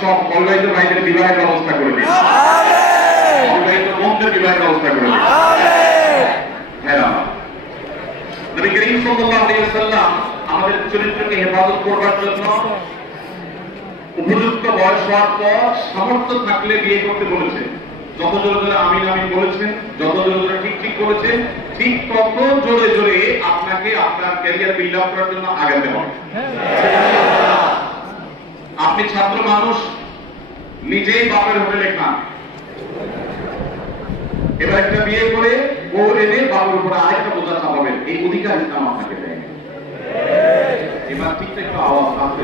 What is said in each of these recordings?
সব অবিবাহিত ভাইদের বিবাহের ব্যবস্থা করে দিন, অবিবাহিত বোনদের বিবাহের ব্যবস্থা করে দিন। নবী করিম সাল্লাল্লাহু আলাইহি ওয়াসাল্লাম আমাদের চরিত্রকে হেফাজত করবার জন্য উপযুক্ত বয়স হওয়ার পর সামর্থ্য থাকলে বিয়ে করতে বলেছেন। যত জোরে জোরে আমিন আমিন বলেছেন, যত জোরে জোরে ঠিক ঠিক করেছেন, ঠিক তত জোরে জোরে আপনাকে আপনার ক্যারিয়ার বিল্ড আপ করার জন্য আগাতে হবে। আপনি ছাত্র মানুষ, নিজেই বাপের হোটেলে খান, এবার একটা বিয়ে করে বউ এনে বাবার উপরে আরেকটা বোঝা চাপাবেন, এই অধিকার ইসলাম আপনাকে দেয়। এবার ঠিকঠাক একটু আওয়াজ আসতে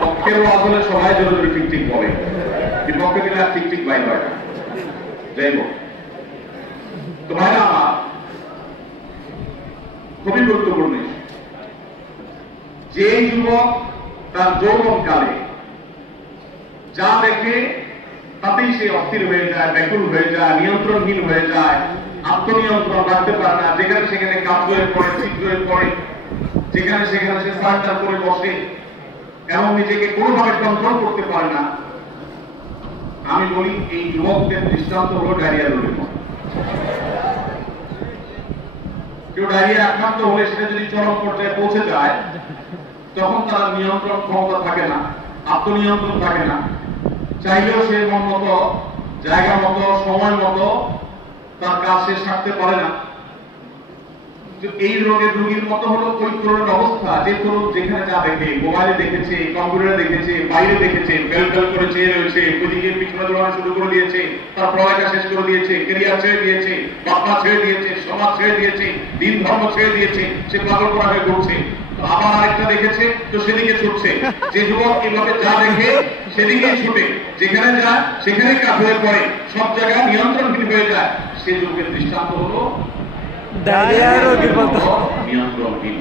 পক্ষের আসলে সবাই জোরে জোরে ঠিক ঠিক বলে, বিপক্ষে দিলে আর ঠিক ঠিক বাইর হয় না। যাই হোক, তো ভাইরা আমার খুবই গুরুত্বপূর্ণ, যে যুবক তার যৌবনকালে যা দেখে তাতেই সে অস্থির হয়ে যায়, ব্যাকুল হয়ে যায়, নিয়ন্ত্রণহীন হয়ে যায়, আত্মনিয়ন্ত্রণ রাখতে পারে না, যেখানে সেখানে কাজ হয়ে পড়ে, ছিদ্র হয়ে পড়ে, যেখানে সেখানে সে সার্জার করে বসে এবং নিজেকে কোনোভাবে কন্ট্রোল করতে পারে না, আমি বলি এই যুবকদের দৃষ্টান্ত হলো ডায়রিয়া রোগের মতো। কেউ ডায়রিয়া আক্রান্ত হলে সেটা যদি চরম পর্যায়ে পৌঁছে যায়, তখন তার নিয়ন্ত্রণ ক্ষমতা থাকে না, আত্মনিয়ন্ত্রণ থাকে না, চাইলেও সে মন মতো, জায়গা মতো, সময় মতো তার কাজ সে সারতে পারে না। এই রোগের রোগীর মতো হলো ওই তরুণের অবস্থা, যে তরুণ যেখানে যা দেখে, মোবাইলে দেখেছে, কম্পিউটারে দেখেছে, বাইরে দেখেছে, বেল করে চেয়ে রয়েছে, ওইদিকে পিছনে দৌড়ানো শুরু করে দিয়েছে, তার পড়ালেখা শেষ করে দিয়েছে, ক্যারিয়ার ছেড়ে দিয়েছে, বাবা ছেড়ে দিয়েছে, সমাজ ছেড়ে দিয়েছে, দিন ধর্ম ছেড়ে দিয়েছে, সে পাগল করা হয়ে ঘুরছে। আবার আরেকটা দেখেছে তো সেদিকে ছুটছে। যে যুবক এইভাবে যা দেখে সেদিকেই ছুটে, যেখানে যায় সেখানে কাজ হয়ে পড়ে, সব জায়গায় নিয়ন্ত্রণহীন হয়ে যায়, সে যুবকের দৃষ্টান্ত হলো ডায়রিয়া রোগের মতো নিয়ন্ত্রণহীন।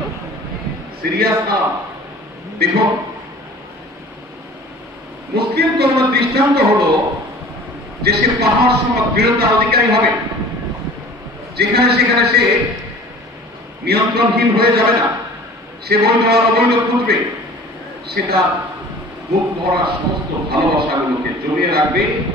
সিরিয়াস না। দেখুন, মুসলিম ধর্মের দৃষ্টান্ত হলো যে সে পাহাড় সম দৃঢ়তার অধিকারী হবে, যেখানে সেখানে সে নিয়ন্ত্রণহীন হয়ে যাবে না, সে বৈধ আর অবৈধ খুঁজবে, সেটা বুক ভরা সমস্ত ভালোবাসাগুলোকে জমিয়ে রাখবে।